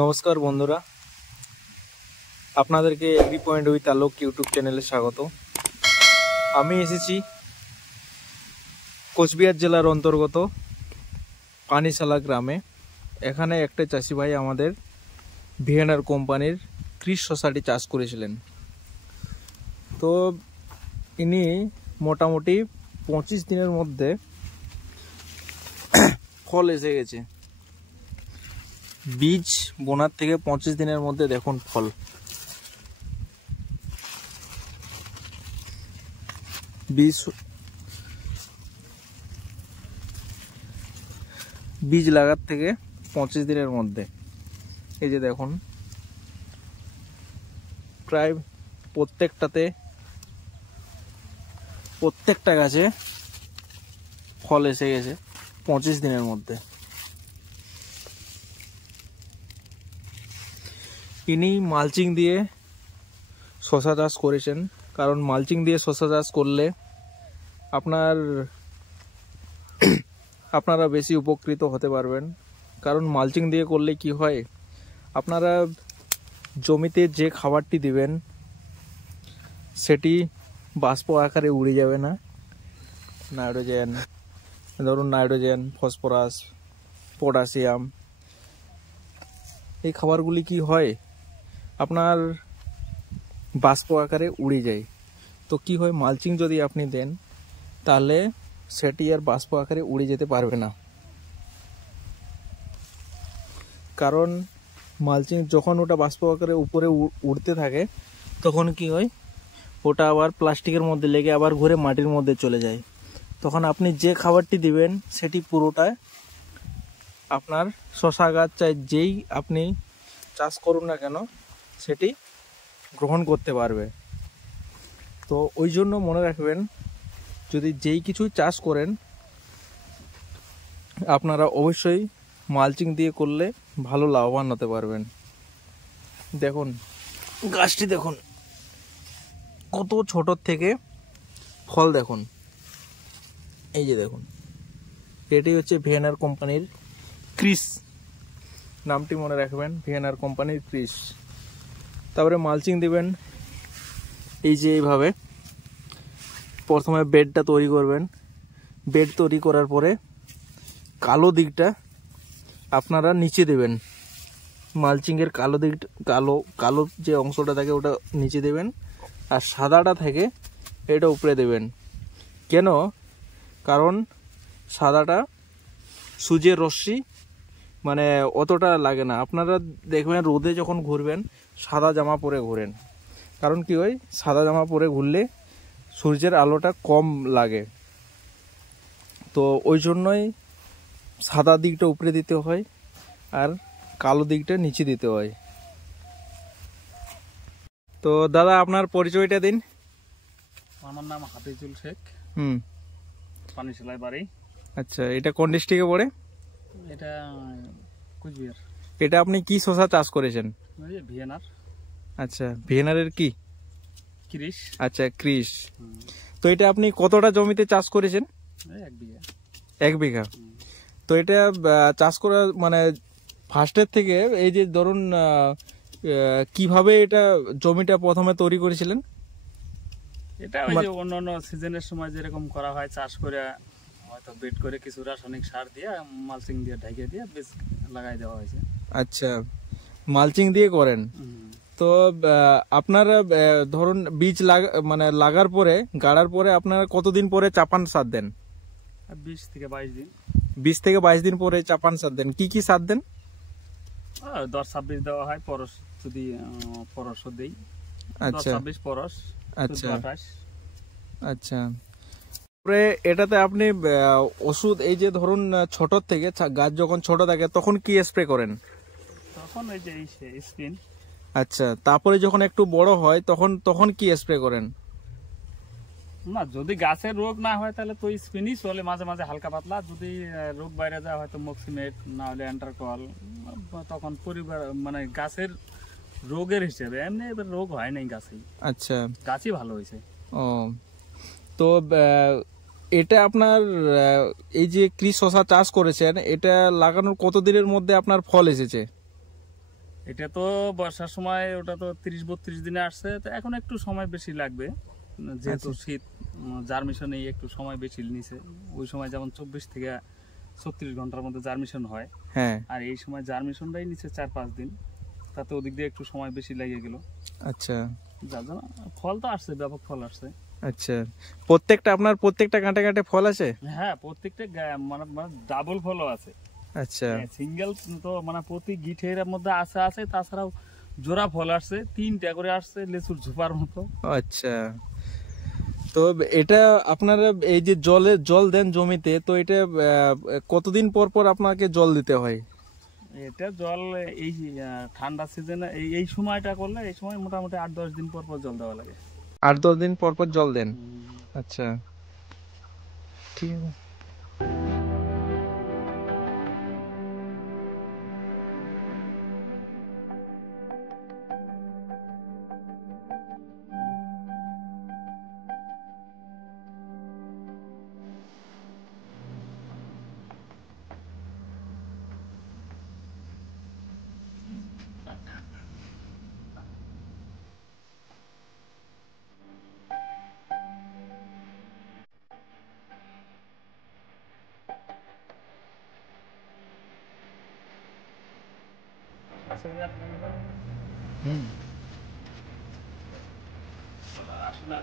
নমস্কার বন্ধুরা, আপনাদেরকে agri point with Alok YouTube চ্যানেলে স্বাগত। আমি এসেছি কোচবিহার জেলার অন্তর্গত পানিশালা গ্রামে। এখানে একটা চাষি ভাই আমাদের ভিএনআর কোম্পানির ক্রিস শসাটি চাষ করেছিলেন। তো ইনি মোটামুটি 25 দিনের মধ্যে ফল এসে গেছে। বীজ বোনার থেকে 25 দিনের মধ্যে দেখুন ফল। বীজ লাগার থেকে 25 দিনের মধ্যে এই যে দেখুন, প্রায় প্রত্যেকটা গাছে ফল এসে গেছে 25 দিনের মধ্যে। ইনি মালচিং দিয়ে শসা চাষ করেছেন, কারণ মালচিং দিয়ে শসা চাষ করলে আপনারা বেশি উপকৃত হতে পারবেন। কারণ মালচিং দিয়ে করলে কি হয়, আপনারা জমিতে যে খাবারটি দিবেন সেটি বাষ্প আকারে উড়ে যাবে না। নাইট্রোজেন, ফসফরাস, পটাশিয়াম, এই খাবারগুলি কি হয়, আপনার বাষ্প আকারে উড়ে যায়। তো কি হয়, মালচিং যদি আপনি দেন তাহলে সেটি আর বাষ্প আকারে উড়ে যেতে পারবে না। কারণ মালচিং যখন ওটা বাষ্প আকারে উপরে উড়তে থাকে তখন কি হয়, ওটা আবার প্লাস্টিকের মধ্যে লেগে আবার ঘুরে মাটির মধ্যে চলে যায়। তখন আপনি যে খাবারটি দিবেন সেটি পুরোটাই আপনার শসা গাছ চাই যেই আপনি চাষ করুন না কেন সেটি গ্রহণ করতে পারবে। তো ওই জন্য মনে রাখবেন, যদি যেই কিছু চাষ করেন আপনারা অবশ্যই মালচিং দিয়ে করলে ভালো লাভবান হতে পারবেন। দেখুন গাছটি, দেখুন কত ছোট থেকে ফল দেখুন। এই যে দেখুন, এটি হচ্ছে ভিএনআর কোম্পানির ক্রিস, নামটি মনে রাখবেন, ভিএনআর কোম্পানির ক্রিস। তারপরে মালচিং দিবেন এই যে এইভাবে। প্রথমে বেডটা তৈরি করবেন। বেড তৈরি করার পরে কালো দিকটা আপনারা নিচে দেবেন। মালচিংয়ের কালো দিকটা, কালো যে অংশটা থাকে ওটা নিচে দেবেন, আর সাদাটা থাকে এটা উপরে দেবেন। কেন? কারণ সাদাটা সূর্যের রশ্মি মানে অতটা লাগে না। আপনারা দেখবেন রোদে যখন ঘুরবেন সাদা জামা পরে ঘুরেন, কারণ কি হয়, সাদা জামা পরে ঘুরলে সূর্যের আলোটা কম লাগে। তো ওই জন্যই সাদা দিকটা উপরে দিতে হয় আর কালো দিকটা নিচে দিতে হয়। তো দাদা আপনার পরিচয়টা দিন। আমার নাম হাফিজুল শেখ, পানিশালায় বাড়ি। আচ্ছা, এটা কোন ডিস্ট্রিক্টে পড়ে? এটা কোচবিহার। এটা আপনি কি শসা চাষ করেছেন? ভিএনআর। আচ্ছা, ভিএনআর কি? ক্রিস। আচ্ছা, ক্রিস। তো এটা আপনি কতটা জমিতে চাষ করেছেন? 1 বিঘা। 1 বিঘা। তো এটা চাষ করা মানে ফার্স্টের থেকে এই যে ধরুন কিভাবে এটা জমিটা প্রথমে তৈরি করেছিলেন? এটা ওই যে অন্যান্য সিজনের সময় যেরকম করা হয়, চাষ করে হয়তো বেড করে কিছু রাসায়নিক সার দিয়ে মালচিং দিয়ে ঢেকে দিয়ে বীজ লাগাই দেওয়া হয়েছে। আচ্ছা, মালচিং দিয়ে করেন। তো আপনারা ধরুন বীজ লাগার পরে, গাড়ার পরে আপনারা কতদিন পরে চাপান সার দেন? 20 থেকে 22 দিন। 20 থেকে 22 দিন পরে চাপান সার দেন। কি সার দেন? 10-26 দেওয়া হয়, পরশ যদি পরশও দেই। আচ্ছা, 10-26 পরশ। আচ্ছা 28। আচ্ছা, পরে এটাতে আপনি ওষুধ, এই যে ধরুন ছোট থেকে গাছ যখন ছোট থাকে তখন কি স্প্রে করেন? তখন ওই যে স্পিন। আচ্ছা, তারপরে যখন একটু বড় হয় তখন কি স্প্রে করেন? না, যদি গাছের রোগ না হয় তাহলে তো স্পিনই চলে, মাঝে মাঝে হালকা পাতলা। যদি রোগ বাইরে যায় হয়তো মক্সিমেট না হলে অ্যান্টারকল। তখন পরিবার মানে গাছের রোগের হিসেবে, এমনি এবার রোগ হয় নাই গাছে। আচ্ছা, গাছই ভালো হয়েছে। ও, তো এটা আপনার এই যে ক্রিস শসা চাষ করেছেন, এটা লাগানোর কতদিনের মধ্যে আপনার ফল এসেছে? এটা তো বর্ষার সময় ওটা তো 30-32 দিনে আসছে, তো এখন একটু সময় বেশি লাগবে যেহেতু আচ্ছা। শীত। জার্মিশনে একটু সময় বেশি নিছে। ওই সময় যেমন 24 থেকে 36 ঘন্টার মধ্যে জার্মিশন হয়, হ্যাঁ। আর এই সময় জার্মিশনটাই নিচে 4-5 দিন, তাতে ওদিক দিয়ে একটু সময় বেশি লেগে গেল। আচ্ছা যার জন্য ফল তো আসছে, ব্যাপক ফল আসছে। আচ্ছা, আপনার প্রত্যেকটা গাঁটে গাঁটে ফল আছে? হ্যাঁ, প্রত্যেকটা মানে মানে ডাবল ফলও আছে। আচ্ছা সিঙ্গেল তো মানে প্রতি গিঠের মধ্যে আছে, তাছাড়াও জোড়া ফল আসছে, 3টা করে আসছে লেচুর ঝোপার মতো। আচ্ছা। তো এটা আপনারা এই যে জল দেন জমিতে, তো এটা কতদিন পর পর আপনাকে জল দিতে হয়? এটা জল এই ঠান্ডা সিজনে এই সময়টা করলে, এই সময় মোটামুটি 8-10 দিন পর পর জল দেওয়া লাগে। 8-10 দিন পর পর জল দেন? হুম। আচ্ছা, ঠিক আছে। হুম। আসলে